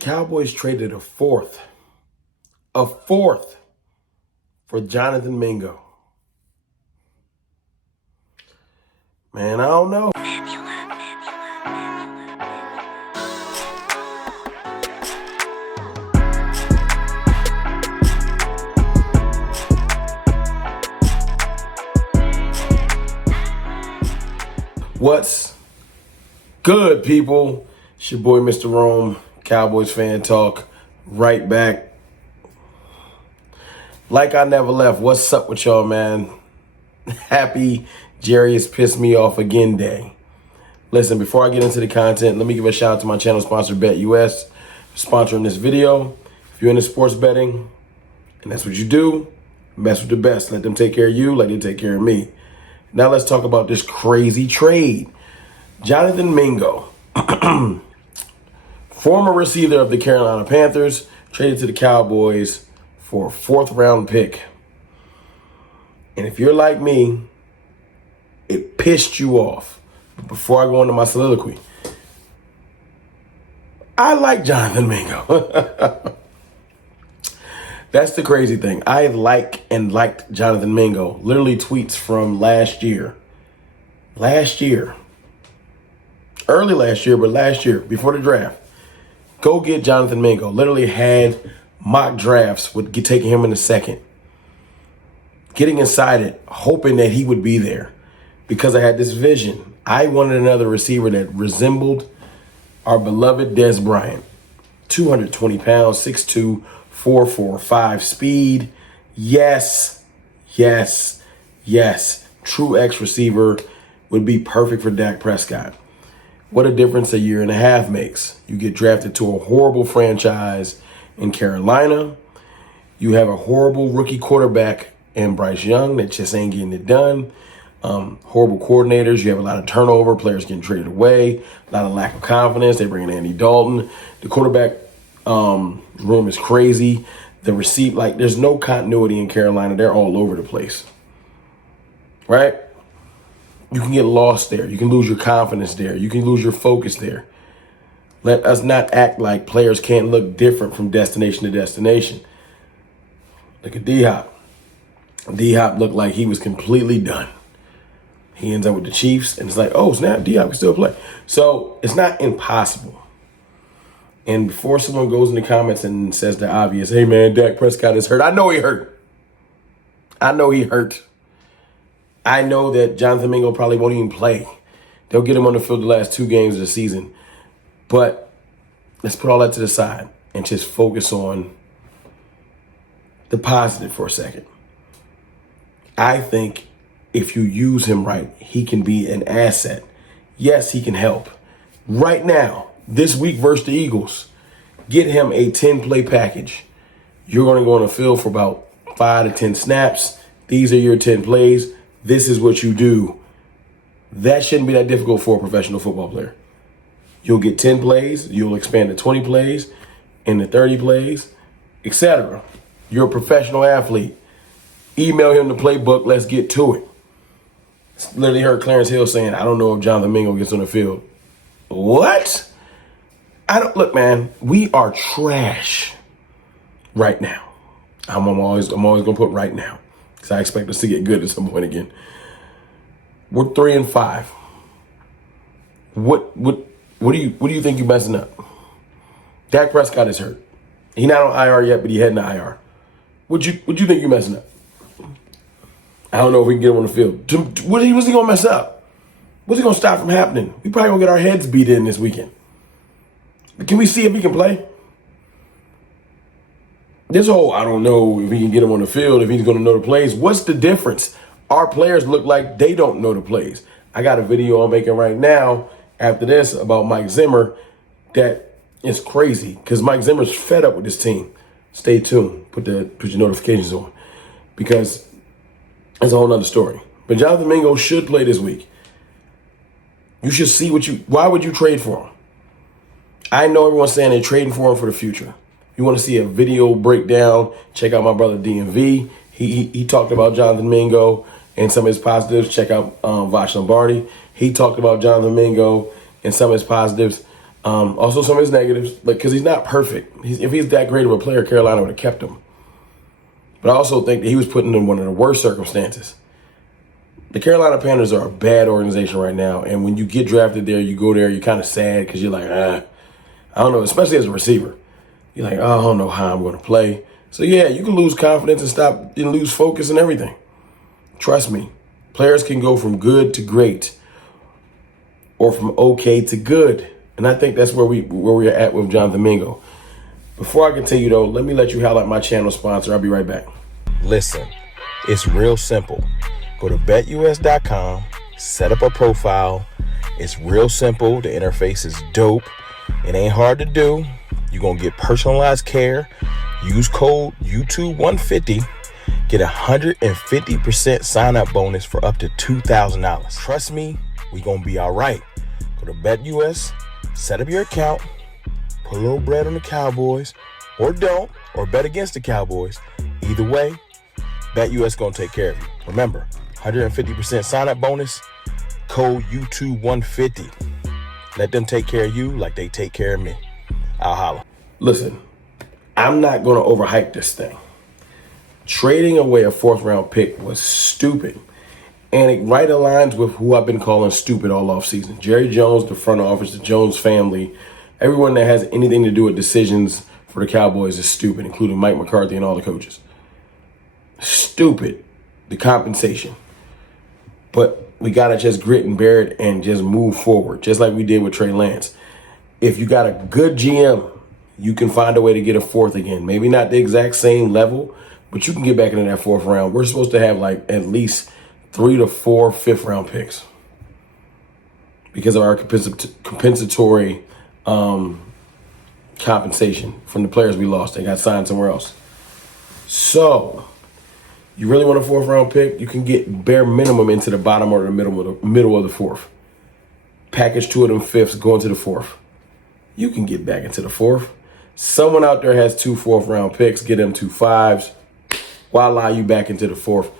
Cowboys traded a fourth for Jonathan Mingo. Man, I don't know. What's good, people? It's your boy, Mr. Rome, Cowboys fan talk, right back. Like I never left. What's up with y'all, man? Happy Jerry has pissed me off again day. Listen, before I get into the content, let me give a shout out to my channel sponsor, BetUS, for sponsoring this video. If you're into sports betting, and that's what you do, mess with the best. Let them take care of you like they take care of me. Now let's talk about this crazy trade. Jonathan Mingo, former receiver of the Carolina Panthers, traded to the Cowboys for a fourth-round pick. And if you're like me, it pissed you off. But before I go into my soliloquy, I like Jonathan Mingo. That's the crazy thing. I liked Jonathan Mingo. Literally tweets from last year. Early last year, but last year, before the draft. Go get Jonathan Mingo. Literally had mock drafts with taking him in the second. Getting inside it, hoping that he would be there. Because I had this vision. I wanted another receiver that resembled our beloved Dez Bryant. 220 pounds, 6'2", 4.45 speed. Yes. True X receiver would be perfect for Dak Prescott. What a difference a year and a half makes. You get drafted to a horrible franchise in Carolina. You have a horrible rookie quarterback in Bryce Young that just ain't getting it done. Horrible coordinators. You have a lot of turnover. Players getting traded away. A lot of lack of confidence. They bring in Andy Dalton. The quarterback room is crazy. There's no continuity in Carolina. They're all over the place. Right? You can get lost there. You can lose your confidence there. You can lose your focus there. Let us not act like players can't look different from destination to destination. Look at D-Hop. D-Hop looked like he was completely done. He ends up with the Chiefs, and it's like, oh, snap, D-Hop can still play. So it's not impossible. And before someone goes in the comments and says the obvious, hey, man, Dak Prescott is hurt. I know he hurt. I know that Jonathan Mingo probably won't even play. They'll get him on the field the last 2 games of the season. But let's put all that to the side and just focus on the positive for a second. I think if you use him right, he can be an asset. Yes, he can help. Right now, this week versus the Eagles, get him a 10-play package. You're going to go on the field for about 5 to 10 snaps. These are your 10 plays. This is what you do. That shouldn't be that difficult for a professional football player. You'll get 10 plays. You'll expand to 20 plays, into 30 plays, etc. You're a professional athlete. Email him the playbook. Let's get to it. Literally heard Clarence Hill saying, I don't know if Jonathan Mingo gets on the field. What? Look, man, we are trash right now. I'm always gonna put right now. Because I expect us to get good at some point again. We're 3-5. What do you think you're messing up? Dak Prescott is hurt. He's not on IR yet, but he heading to IR. What you think you're messing up? I don't know if we can get him on the field. What's he gonna mess up? What's he gonna stop from happening? We probably gonna get our heads beat in this weekend. Can we see if he can play? This whole, I don't know if he can get him on the field, if he's going to know the plays. What's the difference? Our players look like they don't know the plays. I got a video I'm making right now after this about Mike Zimmer that is crazy because Mike Zimmer's fed up with this team. Stay tuned. Put your notifications on because it's a whole nother story. But Jonathan Mingo should play this week. You should see why would you trade for him? I know everyone's saying they're trading for him for the future. You want to see a video breakdown, check out my brother DMV. He talked about Jonathan Mingo and some of his positives. Check out Vash Lombardi. He talked about Jonathan Mingo and some of his positives. Also, some of his negatives, because he's not perfect. If he's that great of a player, Carolina would have kept him. But I also think that he was put in one of the worst circumstances. The Carolina Panthers are a bad organization right now, and when you get drafted there, you go there, you're kind of sad because you're like, I don't know, especially as a receiver. You're like, I don't know how I'm going to play. So, yeah, you can lose confidence and lose focus and everything. Trust me, players can go from good to great or from okay to good. And I think that's where we're at with Jonathan Mingo. Before I continue, though, let me let you highlight my channel sponsor. I'll be right back. Listen, it's real simple. Go to betus.com, set up a profile. It's real simple. The interface is dope. It ain't hard to do. You're going to get personalized care. Use code YouTube150. Get 150% sign-up bonus for up to $2,000. Trust me, we going to be all right. Go to BetUS, set up your account, put a little bread on the Cowboys, or don't, or bet against the Cowboys. Either way, BetUS going to take care of you. Remember, 150% sign-up bonus, code YouTube150. Let them take care of you like they take care of me. I'll holla. Listen, I'm not going to overhype this thing. Trading away a fourth-round pick was stupid. And it right aligns with who I've been calling stupid all offseason. Jerry Jones, the front office, the Jones family, everyone that has anything to do with decisions for the Cowboys is stupid, including Mike McCarthy and all the coaches. Stupid, the compensation. But we got to just grit and bear it and just move forward, just like we did with Trey Lance. If you got a good GM, you can find a way to get a fourth again. Maybe not the exact same level, but you can get back into that fourth round. We're supposed to have like at least 3 to 4 fifth-round picks because of our compensatory compensation from the players we lost. They got signed somewhere else. So, you really want a fourth-round pick? You can get bare minimum into the bottom or the middle of the fourth. Package 2 of them fifths, go into the fourth. You can get back into the fourth. Someone out there has 2 fourth-round picks. Get them 2 fives. Voila, you back into the fourth.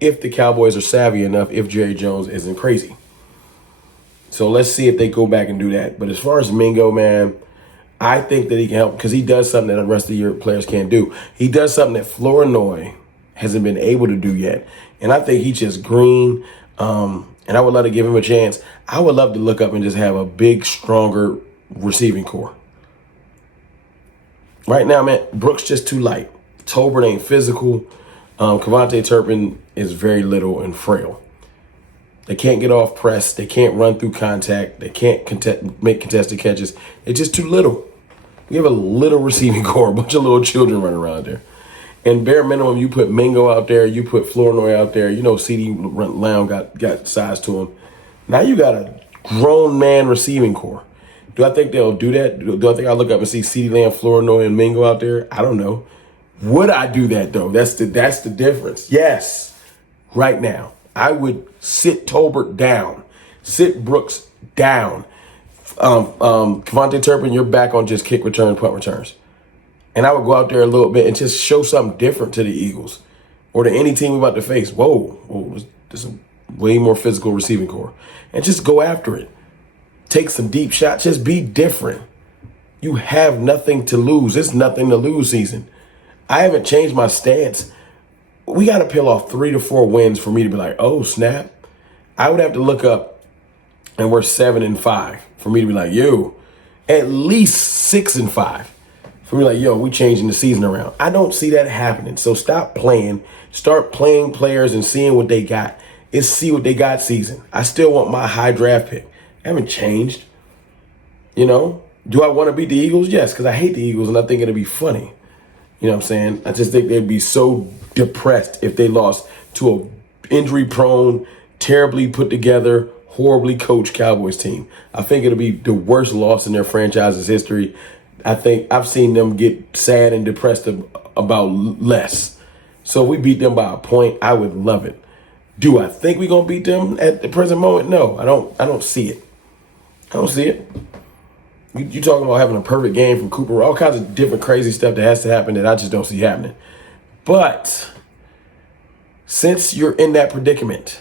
If the Cowboys are savvy enough, if Jerry Jones isn't crazy. So let's see if they go back and do that. But as far as Mingo, man, I think that he can help because he does something that the rest of your players can't do. He does something that Flournoy hasn't been able to do yet. And I think he's just green. And I would love to give him a chance. I would love to look up and just have a big, stronger receiving core. Right now, man, Brooks just too light. Tolbert ain't physical. Kevontae Turpin is very little and frail. They can't get off press. They can't run through contact. They can't make contested catches. They're just too little. We have a little receiving core, a bunch of little children running around there. And bare minimum, you put Mingo out there, you put Flournoy out there. You know CeeDee Lamb got size to him. Now you got a grown man receiving core. Do I think they'll do that? Do I think I'll look up and see CeeDee Lamb, Flournoy, and Mingo out there? I don't know. Would I do that, though? That's the difference. Yes, right now. I would sit Tolbert down. Sit Brooks down. Kevontae Turpin, you're back on just kick return, punt returns. And I would go out there a little bit and just show something different to the Eagles or to any team we're about to face. Whoa, there's a way more physical receiving core. And just go after it. Take some deep shots. Just be different. You have nothing to lose. It's nothing to lose season. I haven't changed my stance. We got to peel off 3 to 4 wins for me to be like, oh, snap. I would have to look up and we're 7-5 for me to be like, yo, at least 6-5 for me like, yo, we changing the season around. I don't see that happening. So stop playing. Start playing players and seeing what they got. It's see what they got season. I still want my high draft pick. I haven't changed. You know, do I want to beat the Eagles? Yes, because I hate the Eagles and I think it'll be funny. You know what I'm saying? I just think they'd be so depressed if they lost to a injury-prone, terribly put together, horribly coached Cowboys team. I think it'll be the worst loss in their franchise's history. I think I've seen them get sad and depressed about less. So if we beat them by a point, I would love it. Do I think we're gonna beat them at the present moment? No, I don't see it. I don't see it. You talking about having a perfect game from Cooper, all kinds of different crazy stuff that has to happen that I just don't see happening. But since you're in that predicament,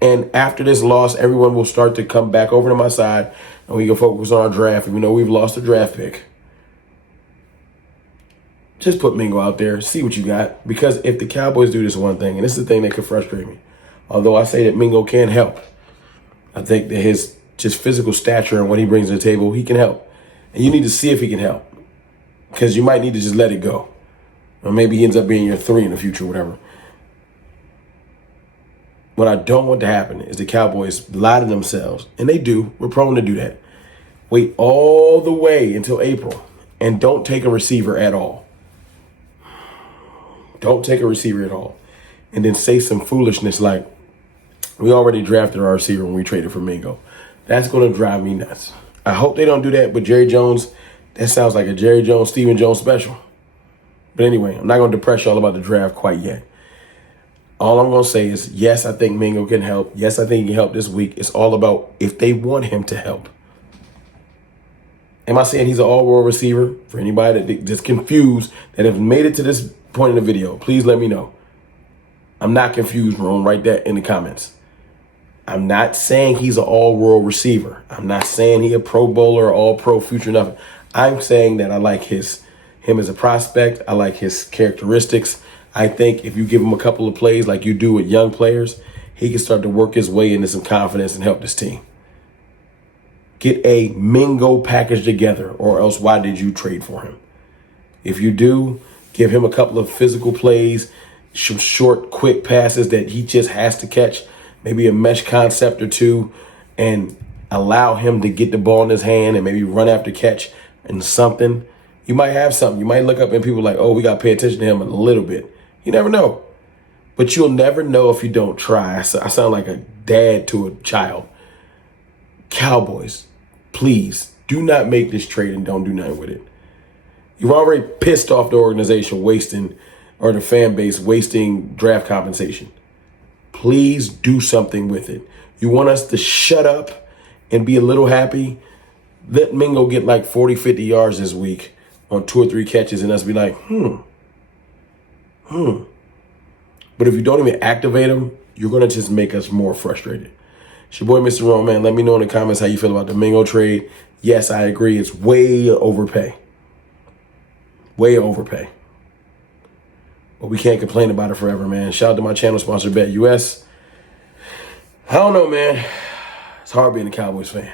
and after this loss, everyone will start to come back over to my side, and we can focus on our draft. Even though we've lost a draft pick, just put Mingo out there, see what you got. Because if the Cowboys do this one thing, and this is the thing that could frustrate me, although I say that Mingo can help, I think that his just physical stature and what he brings to the table, he can help. And you need to see if he can help, because you might need to just let it go. Or maybe he ends up being your 3 in the future, whatever. What I don't want to happen is the Cowboys lie to themselves, and they do. We're prone to do that. Wait all the way until April and don't take a receiver at all. Don't take a receiver at all. And then say some foolishness like, we already drafted our receiver when we traded for Mingo. That's going to drive me nuts. I hope they don't do that, but Jerry Jones, that sounds like a Jerry Jones, Stephen Jones special. But anyway, I'm not going to depress y'all about the draft quite yet. All I'm going to say is, yes, I think Mingo can help. Yes, I think he can help this week. It's all about if they want him to help. Am I saying he's an all-world receiver? For anybody that's confused, that have made it to this point in the video, please let me know. I'm not confused, Ron. Write that in the comments. I'm not saying he's an all-world receiver. I'm not saying he a Pro Bowler or all-pro future nothing. I'm saying that I like him as a prospect. I like his characteristics. I think if you give him a couple of plays like you do with young players, he can start to work his way into some confidence and help this team. Get a Mingo package together, or else why did you trade for him? If you do, give him a couple of physical plays, some short, quick passes that he just has to catch, maybe a mesh concept or two, and allow him to get the ball in his hand and maybe run after catch and something. You might have something. You might look up and people are like, oh, we got to pay attention to him a little bit. You never know. But you'll never know if you don't try. I sound like a dad to a child. Cowboys, please do not make this trade and don't do nothing with it. You've already pissed off the organization or the fan base wasting draft compensation. Please do something with it. You want us to shut up and be a little happy? Let Mingo get like 40, 50 yards this week on 2 or 3 catches and us be like, But if you don't even activate him, you're going to just make us more frustrated. It's your boy, Mr. Ron, man. Let me know in the comments how you feel about the Mingo trade. Yes, I agree. It's way overpay. Way overpay. But we can't complain about it forever, man. Shout out to my channel sponsor, Bet US. I don't know, man. It's hard being a Cowboys fan.